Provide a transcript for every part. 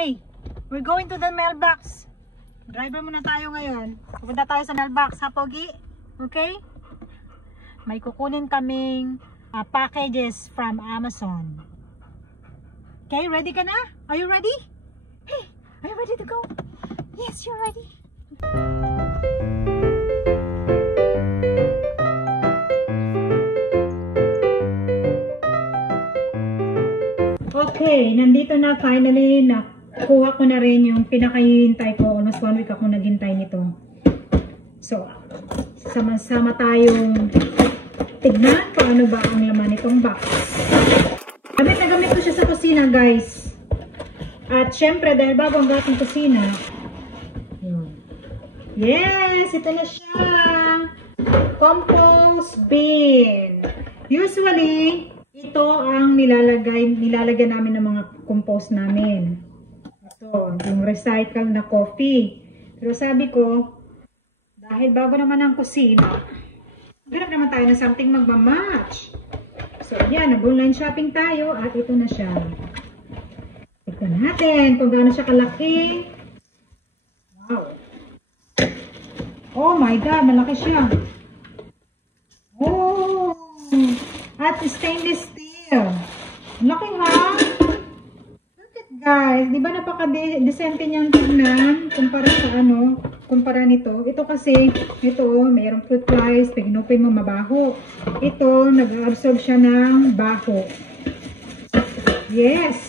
Hey, we're going to the mailbox. Driver muna tayo ngayon. Pupunta tayo sa mailbox, ha, Pogi? Okay? May kukunin kaming packages from Amazon. Okay, ready ka na? Are you ready? Hey, are you ready to go? Yes, you're ready. Okay, nandito na finally. Nakuha ko na rin yung pinakahihintay ko. Almost 1 week ako naghintay nito. So, sama-sama tayong tignan paano ba ang laman nitong box. Gamit na gamit ko siya sa kusina, guys. At syempre, dahil bago ang ating kusina, yes, ito na siya. Compost bin. Usually, ito ang nilalagyan namin ng mga compost namin. Ito, yung recycled na coffee. Pero sabi ko, dahil bago naman ang kusina, ganap naman tayo na something magmamatch. So, yan, nag-online shopping tayo at ito na siya. Tignan natin kung gaano siya kalaki. Wow. Oh my God, malaki siya. Oh! At stainless steel. Laki, ha? Look at, guys. Di ba napaka-decente niyang tignan kumpara nito. Ito kasi, mayroong fruit flies. Pag inupin mo, mabaho. Ito, nag-absorb siya ng baho. Yes!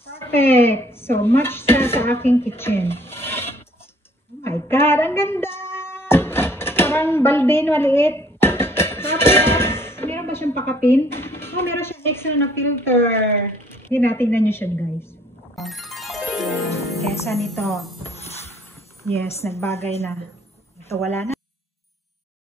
Perfect! So, match sa aking kitchen. Oh my God! Ang ganda! Parang balde, maliit. Tapos, meron ba siyang pakapin? Oh, meron siyang extra na filter. Tingnan nyo siya, guys. Kesa nito. Yes, nagbagay na. Ito, wala na.